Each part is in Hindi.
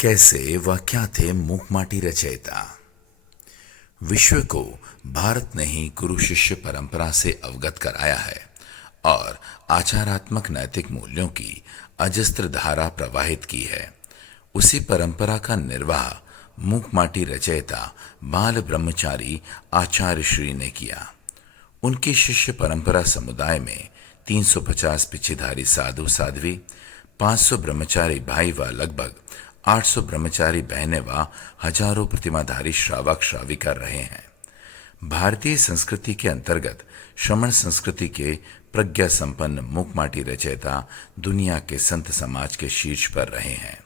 कैसे व क्या थे मूकमाटी रचयिता। विश्व को भारत ने ही गुरु शिष्य परंपरा से अवगत कराया है और आचारात्मक नैतिक मूल्यों की अजस्त्र धारा प्रवाहित की है। उसी परंपरा का निर्वाह मूकमाटी रचयिता बाल ब्रह्मचारी आचार्य श्री ने किया। उनकी शिष्य परंपरा समुदाय में 350 पिछेधारी साधु साध्वी, 500 ब्रह्मचारी भाई व लगभग 800 ब्रह्मचारी बहनें व हजारों प्रतिमाधारी श्रावक श्राविका रहे हैं। भारतीय संस्कृति के अंतर्गत श्रमण संस्कृति के प्रज्ञा संपन्न मूकमाटी रचयिता दुनिया के संत समाज के शीर्ष पर रहे हैं।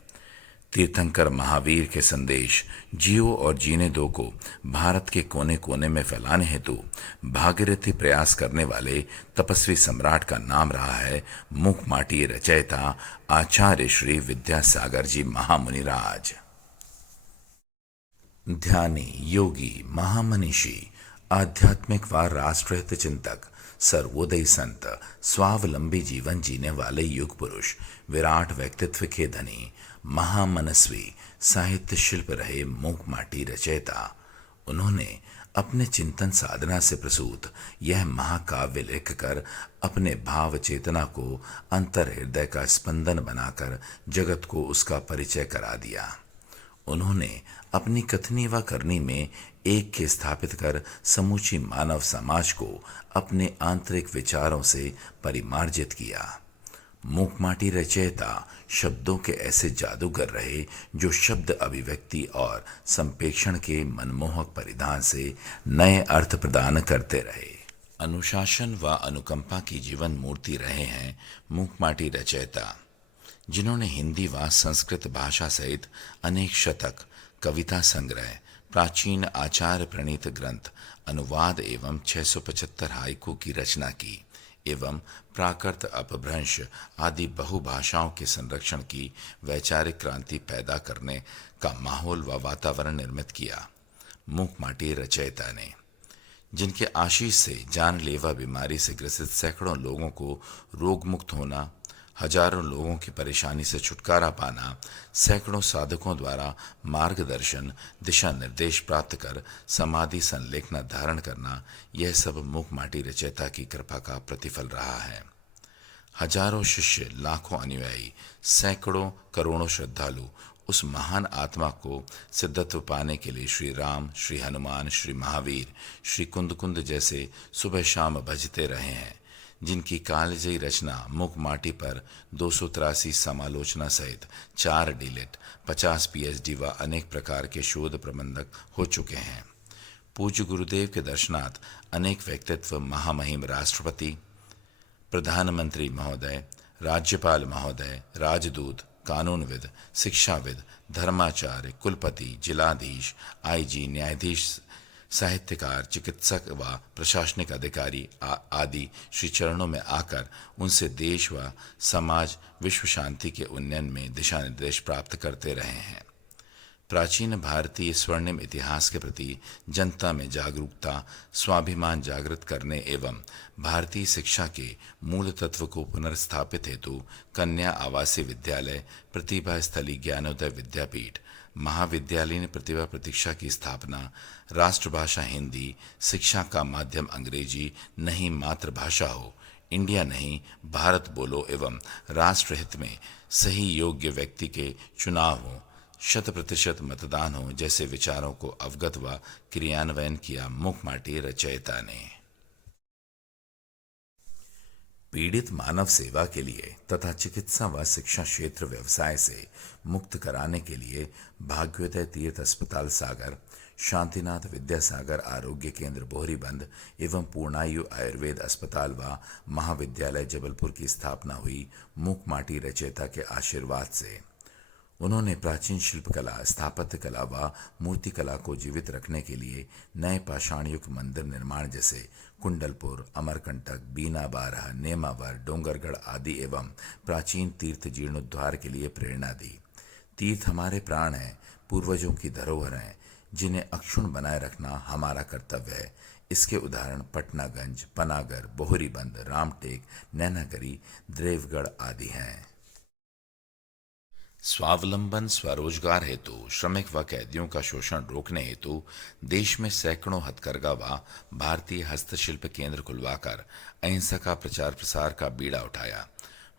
तीर्थंकर महावीर के संदेश जियो और जीने दो को भारत के कोने कोने में फैलाने हेतु भागीरथी प्रयास करने वाले तपस्वी सम्राट का नाम रहा है मूकमाटी रचयिता आचार्य श्री विद्यासागर जी महामुनिराज। ध्यानी, योगी, महामनीषी, आध्यात्मिक व राष्ट्रहित चिंतक, सर्वोदयी संत, स्वावलंबी जीवन जीने वाले युग पुरुष, विराट व्यक्तित्व के धनी, महामनस्वी, साहित्य शिल्प रहे मूकमाटी रचयिता। उन्होंने अपने चिंतन साधना से प्रसूत यह महाकाव्य लिखकर अपने भाव चेतना को अंतर हृदय का स्पंदन बनाकर जगत को उसका परिचय करा दिया। उन्होंने अपनी कथनी व करनी में एक के स्थापित कर समूची मानव समाज को अपने आंतरिक विचारों से परिमार्जित किया। मूकमाटी रचयिता शब्दों के ऐसे जादूगर रहे जो शब्द अभिव्यक्ति और संप्रेषण के मनमोहक परिधान से नए अर्थ प्रदान करते रहे। अनुशासन व अनुकंपा की जीवन मूर्ति रहे हैं मूकमाटी रचयिता, जिन्होंने हिंदी व संस्कृत भाषा सहित अनेक शतक, कविता संग्रह, प्राचीन आचार्य प्रणीत ग्रंथ, अनुवाद एवं 675 हाइकू की रचना की एवं प्राकृत अपभ्रंश आदि बहुभाषाओं के संरक्षण की वैचारिक क्रांति पैदा करने का माहौल व वातावरण निर्मित किया। मूकमाटी रचयिता ने, जिनके आशीष से जानलेवा बीमारी से ग्रसित सैकड़ों लोगों को रोग मुक्त होना, हजारों लोगों की परेशानी से छुटकारा पाना, सैकड़ों साधकों द्वारा मार्गदर्शन दिशा निर्देश प्राप्त कर समाधि संलेखना धारण करना, यह सब मूकमाटी रचयिता की कृपा का प्रतिफल रहा है। हजारों शिष्य, लाखों अनुयायी, सैकड़ों करोड़ों श्रद्धालु उस महान आत्मा को सिद्धत्व पाने के लिए श्री राम, श्री हनुमान, श्री महावीर, श्री कुंद कुंद जैसे सुबह शाम भजते रहे हैं, जिनकी कालजयी रचना मूकमाटी पर 283 समालोचना सहित 4 डीलिट, 50 पीएचडी व अनेक प्रकार के शोध प्रबंधक हो चुके हैं। पूज्य गुरुदेव के दर्शनार्थ अनेक व्यक्तित्व, महामहिम राष्ट्रपति, प्रधानमंत्री महोदय, राज्यपाल महोदय, राजदूत, कानूनविद, शिक्षाविद, धर्माचार्य, कुलपति, जिलाधीश, आईजी, न्यायाधीश, साहित्यकार, चिकित्सक व प्रशासनिक अधिकारी आदि श्री चरणों में आकर उनसे देश व समाज विश्व शांति के उन्नयन में दिशा निर्देश प्राप्त करते रहे हैं। प्राचीन भारतीय स्वर्णिम इतिहास के प्रति जनता में जागरूकता, स्वाभिमान जागृत करने एवं भारतीय शिक्षा के मूल तत्व को पुनर्स्थापित हेतु कन्या आवासीय विद्यालय, प्रतिभा स्थली ज्ञानोदय विद्यापीठ, महाविद्यालयीन प्रतिभा प्रतीक्षा की स्थापना, राष्ट्रभाषा हिंदी, शिक्षा का माध्यम अंग्रेजी नहीं मातृभाषा हो, इंडिया नहीं भारत बोलो एवं राष्ट्रहित में सही योग्य व्यक्ति के चुनाव हो, 100% मतदान हो जैसे विचारों को अवगत व क्रियान्वयन किया मूकमाटी रचयिता ने। पीड़ित मानव सेवा के लिए तथा चिकित्सा व शिक्षा क्षेत्र व्यवसाय से मुक्त कराने के लिए भाग्योदय तीर्थ अस्पताल सागर, शांतिनाथ विद्यासागर आरोग्य केंद्र बोहरीबंद एवं पूर्णायु आयुर्वेद अस्पताल व महाविद्यालय जबलपुर की स्थापना हुई मूकमाटी रचयिता के आशीर्वाद से। उन्होंने प्राचीन शिल्पकला, स्थापत्य कला व मूर्ति कला को जीवित रखने के लिए नए पाषाणयुक्त मंदिर निर्माण जैसे कुंडलपुर, अमरकंटक, बीना बारह, नेमावर, डोंगरगढ़ आदि एवं प्राचीन तीर्थ जीर्णोद्धार के लिए प्रेरणा दी। तीर्थ हमारे प्राण हैं, पूर्वजों की धरोहर हैं, जिन्हें अक्षुण्ण बनाए रखना हमारा कर्तव्य है। इसके उदाहरण पटनागंज, पनागर, बोहरीबंद, रामटेक, नैनागरी, देवगढ़ आदि हैं। स्वावलंबन स्वरोजगार हेतु श्रमिक व कैदियों का शोषण रोकने हेतु देश में सैकड़ों हथकरघा व भारतीय हस्तशिल्प केंद्र खुलवाकर अहिंसा का प्रचार प्रसार का बीड़ा उठाया।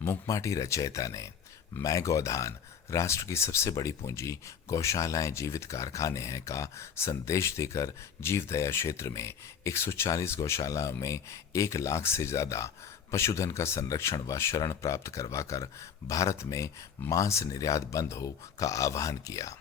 मुखमाटी रचयिता ने मैं गौधान राष्ट्र की सबसे बड़ी पूंजी गौशालाएं जीवित कारखाने हैं का संदेश देकर जीवदया क्षेत्र में 140 गौशालाओं में 1 लाख से ज्यादा पशुधन का संरक्षण व शरण प्राप्त करवाकर भारत में मांस निर्यात बंद हो का आह्वान किया।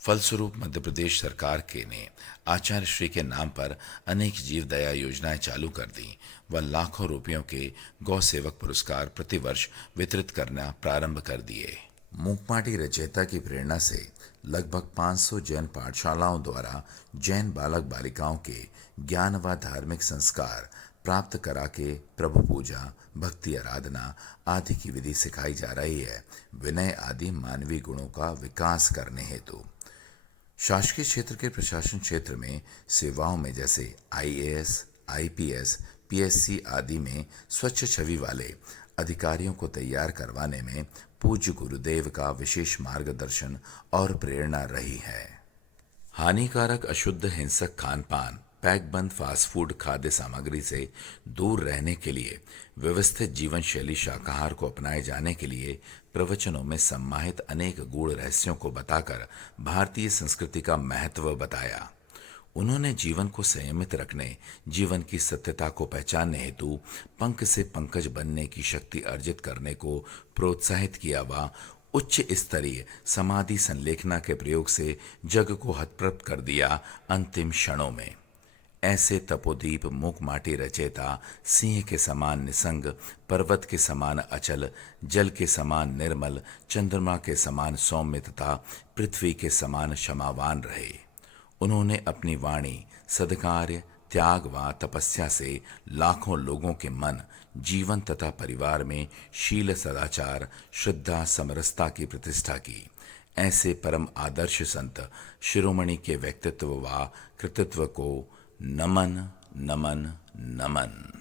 फलस्वरूप मध्य प्रदेश सरकार के ने आचार्य श्री के नाम पर अनेक जीवदया योजनाएं चालू कर दी व लाखों रुपयों के गौ सेवक पुरस्कार प्रतिवर्ष वितरित करना प्रारंभ कर दिए। मूकमाटी रचयिता की प्रेरणा से लगभग 500 जैन पाठशालाओं द्वारा जैन बालक बालिकाओं के ज्ञान व धार्मिक संस्कार प्राप्त करा के प्रभु पूजा, भक्ति आराधना आदि की विधि सिखाई जा रही है, विनय आदि मानवीय गुणों का विकास करने हेतु। शासकीय क्षेत्र के प्रशासन क्षेत्र में सेवाओं में जैसे आईएएस, आईपीएस, पीएससी आदि में स्वच्छ छवि वाले अधिकारियों को तैयार करवाने में पूज्य गुरुदेव का विशेष मार्गदर्शन और प्रेरणा रही है। हानिकारक अशुद्ध हिंसक खान पान, पैक बंद फास्ट फूड खाद्य सामग्री से दूर रहने के लिए व्यवस्थित जीवन शैली शाकाहार को अपनाए जाने के लिए प्रवचनों में सम्माहित अनेक गूढ़ रहस्यों को बताकर भारतीय संस्कृति का महत्व बताया। उन्होंने जीवन को संयमित रखने, जीवन की सत्यता को पहचानने हेतु पंख से पंकज बनने की शक्ति अर्जित करने को प्रोत्साहित किया व उच्च स्तरीय समाधि संलेखना के प्रयोग से जग को हतप्रभ कर दिया। अंतिम क्षणों में ऐसे तपोदीप मूकमाटी रचयिता सिंह के समान निसंग, पर्वत के समान अचल, जल के समान निर्मल, चंद्रमा के समान सौम्य तथा पृथ्वी के समान क्षमावान रहे। उन्होंने अपनी वाणी, सद्कार्य, त्याग व तपस्या से लाखों लोगों के मन, जीवन तथा परिवार में शील, सदाचार, श्रद्धा, समरसता की प्रतिष्ठा की। ऐसे परम आदर्श संत शिरोमणि के व्यक्तित्व व कृतित्व को नमन नमन नमन।